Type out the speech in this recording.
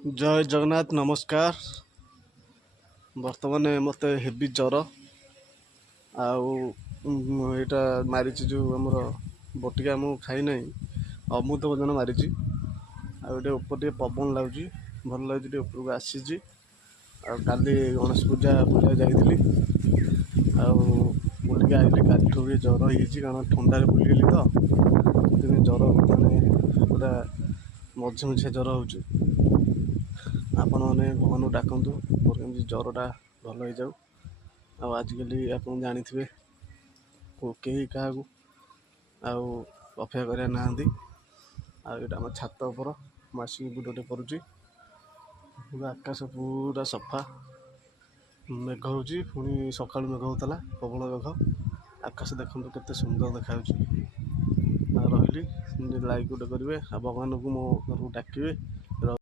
जय जगन्नाथ नमस्कार। बर्तमान मत हेवी ज्वर आईटा मारी जो आमर बटिका मु खाई ना अमृत भोजन मारी आटे ऊपर पवन लगुच भल लगे उपरको आसी काली गणेश पूजा बुलिया जाइली बुलिक आइली कालीठू भी ज्वर हो कारण ठंडार बुलगली तो ज्वर मानने पूरा मझे मझे ज्वर हो आपण मैंने भगवान को डाकतु मोर कमी ज्वरटा भल हो जाऊ। आजिकल आप जाथे कहीं क्या अपेक्षा कर ना आम छात उपर मासिक बुटटे पड़ुची आकाश पूरा सफा मेघ हो पुणी सका मेघ होता प्रबल मेघ आकाश देखते केते सुंदर देखा रही लाइक गोटे करेंगे भगवान को मो घर को डाकिए